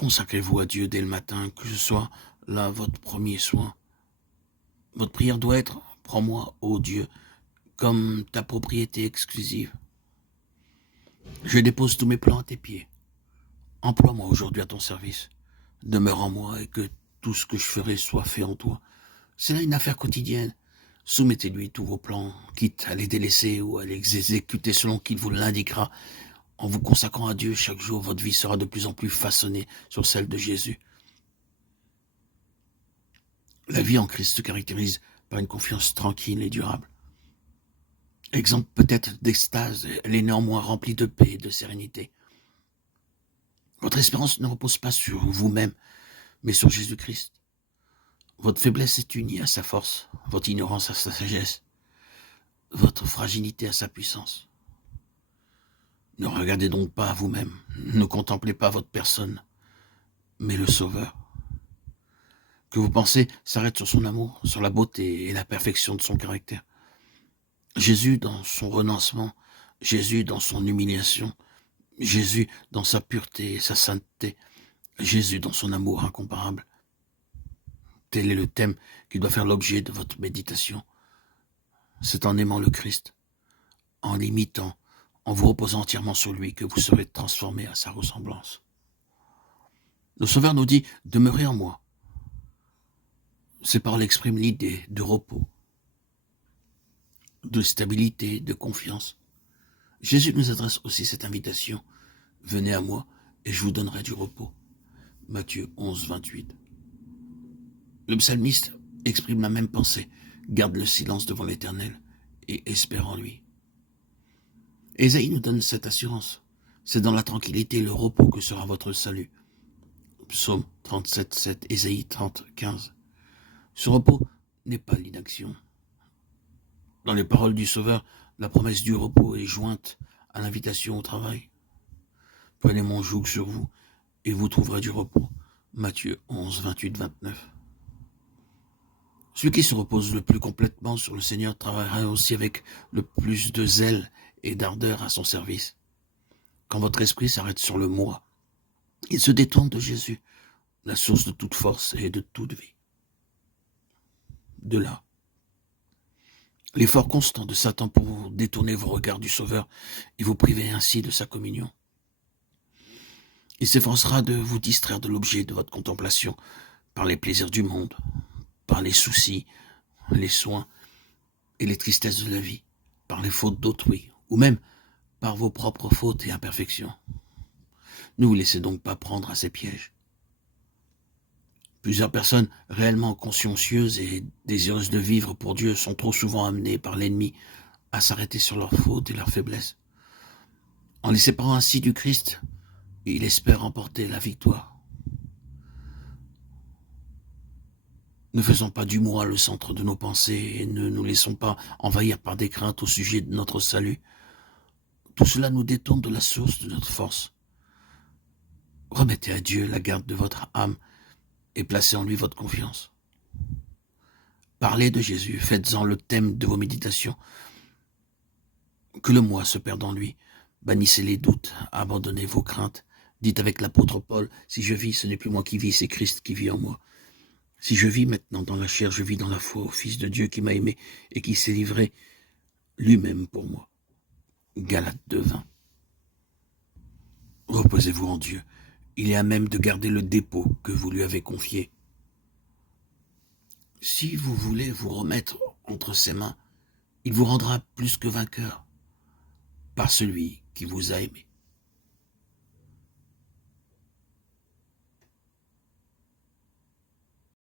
Consacrez-vous à Dieu dès le matin, que ce soit là votre premier soin. Votre prière doit être « Prends-moi, ô Dieu, comme ta propriété exclusive. Je dépose tous mes plans à tes pieds. Emploie-moi aujourd'hui à ton service. Demeure en moi et que tout ce que je ferai soit fait en toi. » C'est là une affaire quotidienne. Soumettez-lui tous vos plans, quitte à les délaisser ou à les exécuter selon qu'il vous l'indiquera. En vous consacrant à Dieu chaque jour, votre vie sera de plus en plus façonnée sur celle de Jésus. La vie en Christ se caractérise par une confiance tranquille et durable. Exemple peut-être d'extase, elle est néanmoins remplie de paix et de sérénité. Votre espérance ne repose pas sur vous-même, mais sur Jésus-Christ. Votre faiblesse est unie à sa force, votre ignorance à sa sagesse, votre fragilité à sa puissance. Ne regardez donc pas à vous-même, ne contemplez pas votre personne, mais le Sauveur. Que vos pensées s'arrêtent sur son amour, sur la beauté et la perfection de son caractère. Jésus dans son renoncement, Jésus dans son humiliation, Jésus dans sa pureté et sa sainteté, Jésus dans son amour incomparable. Tel est le thème qui doit faire l'objet de votre méditation. C'est en aimant le Christ, en l'imitant, en vous reposant entièrement sur lui que vous serez transformé à sa ressemblance. Le Sauveur nous dit « Demeurez en moi ». Ces paroles expriment l'idée de repos, de stabilité, de confiance. Jésus nous adresse aussi cette invitation. Venez à moi et je vous donnerai du repos. Matthieu 11, 28. Le psalmiste exprime la même pensée. Garde le silence devant l'Éternel et espère en lui. Ésaïe nous donne cette assurance. C'est dans la tranquillité et le repos que sera votre salut. Psaume 37, 7, Ésaïe 30, 15. Ce repos n'est pas l'inaction. Dans les paroles du Sauveur, la promesse du repos est jointe à l'invitation au travail. Prenez mon joug sur vous et vous trouverez du repos. Matthieu 11, 28, 29. Celui qui se repose le plus complètement sur le Seigneur travaillera aussi avec le plus de zèle et d'ardeur à son service. Quand votre esprit s'arrête sur le moi, il se détourne de Jésus, la source de toute force et de toute vie. De là, l'effort constant de Satan pour détourner vos regards du Sauveur et vous priver ainsi de sa communion. Il s'efforcera de vous distraire de l'objet de votre contemplation par les plaisirs du monde, par les soucis, les soins et les tristesses de la vie, par les fautes d'autrui, ou même par vos propres fautes et imperfections. Ne vous laissez donc pas prendre à ces pièges. Plusieurs personnes réellement consciencieuses et désireuses de vivre pour Dieu sont trop souvent amenées par l'ennemi à s'arrêter sur leurs fautes et leurs faiblesses. En les séparant ainsi du Christ, il espère remporter la victoire. Ne faisons pas du moi le centre de nos pensées et ne nous laissons pas envahir par des craintes au sujet de notre salut. Tout cela nous détourne de la source de notre force. Remettez à Dieu la garde de votre âme et placez en lui votre confiance. Parlez de Jésus, faites-en le thème de vos méditations. Que le moi se perde en lui. Bannissez les doutes, abandonnez vos craintes. Dites avec l'apôtre Paul, si je vis, ce n'est plus moi qui vis, c'est Christ qui vit en moi. Si je vis maintenant dans la chair, je vis dans la foi au Fils de Dieu qui m'a aimé et qui s'est livré lui-même pour moi. Galates 2:20. Reposez-vous en Dieu. Il est à même de garder le dépôt que vous lui avez confié. Si vous voulez vous remettre entre ses mains, il vous rendra plus que vainqueur par celui qui vous a aimé.